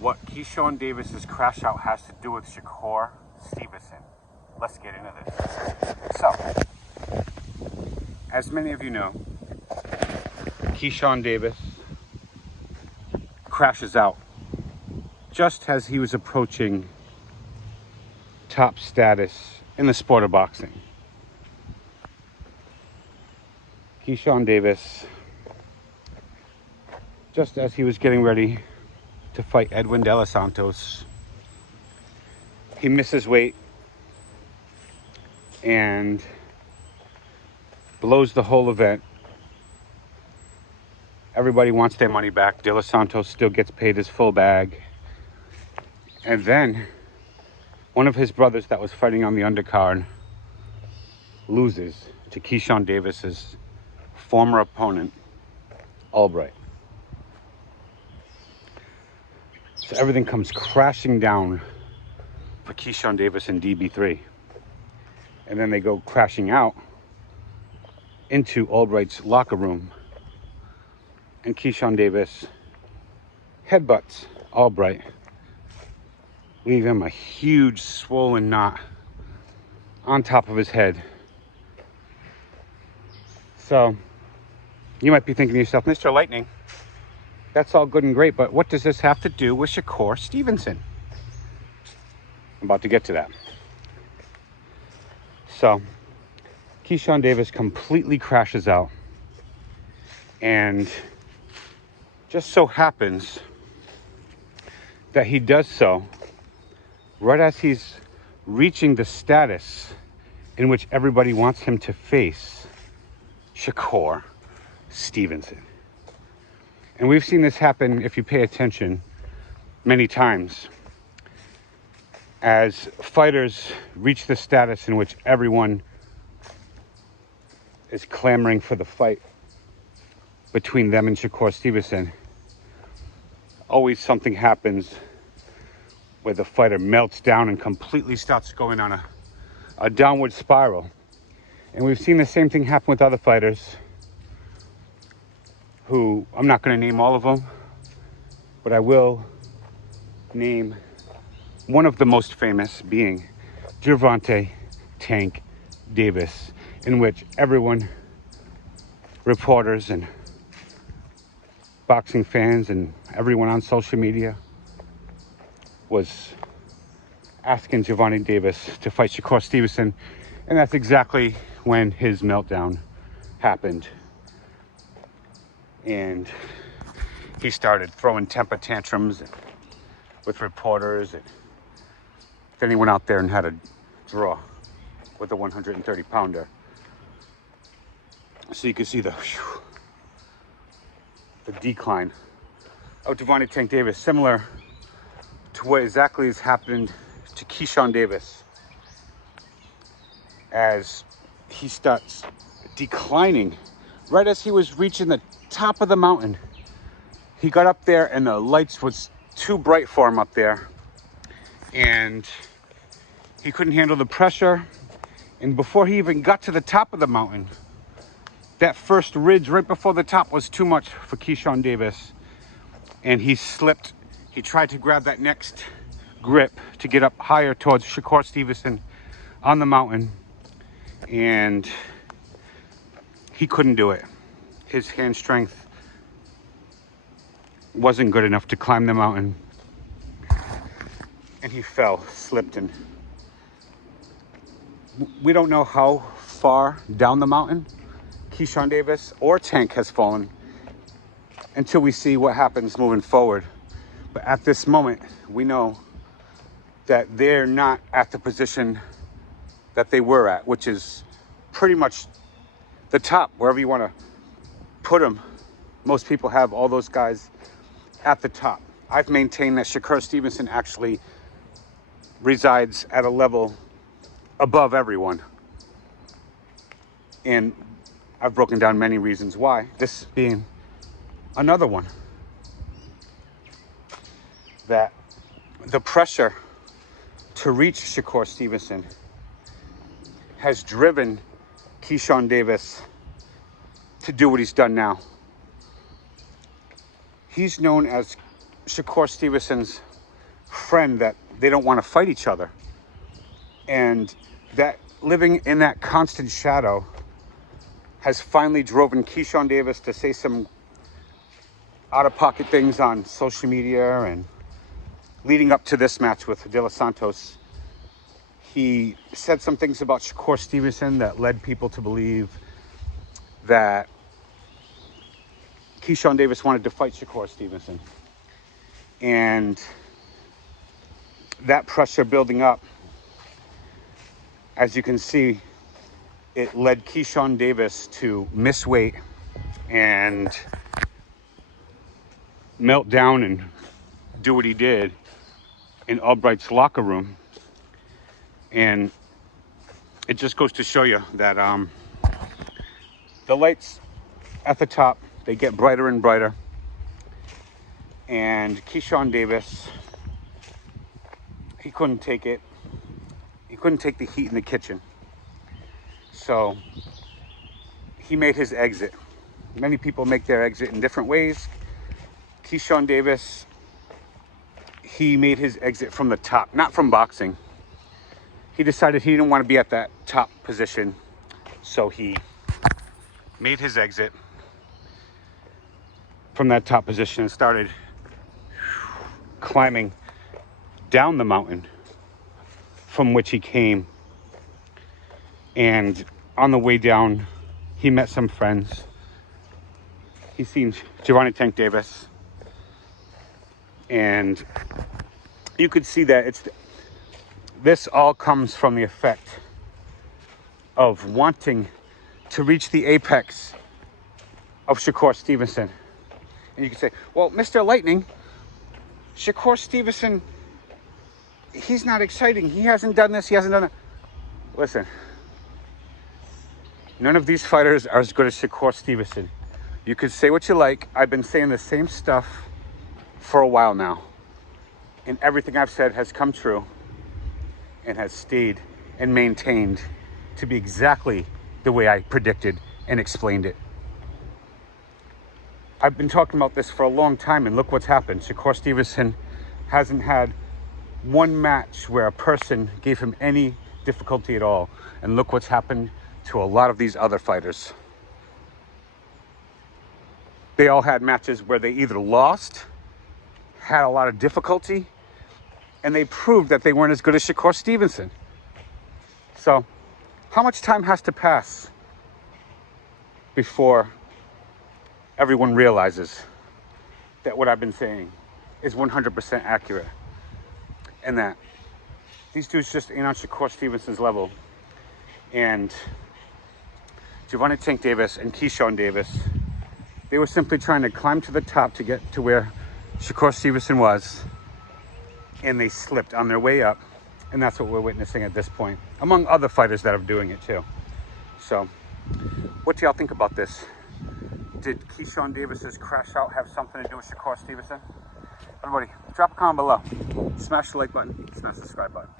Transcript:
what Keyshawn Davis's crash out has to do with Shakur Stevenson. Let's get into this. So, as many of you know, Keyshawn Davis crashes out just as he was approaching top status in the sport of boxing. Keyshawn Davis, just as he was getting ready to fight Edwin De Los Santos, he misses weight and blows the whole event. Everybody wants their money back. De Los Santos still gets paid his full bag. And then one of his brothers that was fighting on the undercard loses to Keyshawn Davis's former opponent, Albright. So everything comes crashing down for Keyshawn Davis in DB3. And then they go crashing out into Albright's locker room. And Keyshawn Davis headbutts Albright, leaving him a huge swollen knot on top of his head. So you might be thinking to yourself, Mr. Lightning, that's all good and great, but what does this have to do with Shakur Stevenson? I'm about to get to that. So Keyshawn Davis completely crashes out, and just so happens that he does so right as he's reaching the status in which everybody wants him to face Shakur Stevenson. And we've seen this happen, if you pay attention, many times as fighters reach the status in which everyone is clamoring for the fight between them and Shakur Stevenson. Always something happens where the fighter melts down and completely starts going on a downward spiral. And we've seen the same thing happen with other fighters who, I'm not going to name all of them, but I will name one of the most famous, being Gervonta Tank Davis, in which everyone, reporters and boxing fans and everyone on social media, was asking Gervonta Davis to fight Shakur Stevenson. And that's exactly when his meltdown happened. And he started throwing temper tantrums with reporters. And then he went out there and had a draw with a 130-pounder. So you can see the decline of Gervonta Tank Davis, similar to what exactly has happened to Keyshawn Davis as he starts declining right as he was reaching the top of the mountain. He got up there and the lights was too bright for him up there, and he couldn't handle the pressure. And before he even got to the top of the mountain, that first ridge right before the top was too much for Keyshawn Davis, and he slipped. He tried to grab that next grip to get up higher towards Shakur Stevenson on the mountain, and he couldn't do it. His hand strength wasn't good enough to climb the mountain, and he fell, slipped, and we don't know how far down the mountain Keyshawn Davis or Tank has fallen until we see what happens moving forward. But at this moment, we know that they're not at the position that they were at, which is pretty much the top, wherever you want to put them. Most people have all those guys at the top. I've maintained that Shakur Stevenson actually resides at a level above everyone. And I've broken down many reasons why, this being another one. That the pressure to reach Shakur Stevenson has driven Keyshawn Davis to do what he's done now. He's known as Shakur Stevenson's friend that they don't want to fight each other. And that living in that constant shadow has finally driven Keyshawn Davis to say some out-of-pocket things on social media. And leading up to this match with De Los Santos, he said some things about Shakur Stevenson that led people to believe that Keyshawn Davis wanted to fight Shakur Stevenson. And that pressure building up, as you can see, it led Keyshawn Davis to miss weight and melt down and do what he did in Albright's locker room. And it just goes to show you that the lights at the top, they get brighter and brighter. And Keyshawn Davis, he couldn't take it. He couldn't take the heat in the kitchen. So he made his exit. Many people make their exit in different ways. Keyshawn Davis, he made his exit from the top, not from boxing. He decided he didn't want to be at that top position. So he made his exit from that top position and started climbing down the mountain from which he came. And on the way down, he met some friends. He seen Gervonta Tank Davis. And you could see that this all comes from the effect of wanting to reach the apex of Shakur Stevenson. And you could say, well, Mr. Lightning, Shakur Stevenson, he's not exciting. He hasn't done this. He hasn't done it. Listen, none of these fighters are as good as Shakur Stevenson. You could say what you like. I've been saying the same stuff for a while now. And everything I've said has come true and has stayed and maintained to be exactly the way I predicted and explained it. I've been talking about this for a long time, and look what's happened. Shakur Stevenson hasn't had one match where a person gave him any difficulty at all. And look what's happened to a lot of these other fighters. They all had matches where they either lost, had a lot of difficulty, and they proved that they weren't as good as Shakur Stevenson. So, how much time has to pass before everyone realizes that what I've been saying is 100% accurate? And that these dudes just ain't on Shakur Stevenson's level. And Gervonta Tank Davis and Keyshawn Davis, they were simply trying to climb to the top to get to where Shakur Stevenson was. And they slipped on their way up. And that's what we're witnessing at this point, among other fighters that are doing it too. So, what do y'all think about this? Did Keyshawn Davis's crash out have something to do with Shakur Stevenson? Everybody, drop a comment below. Smash the like button, smash the subscribe button.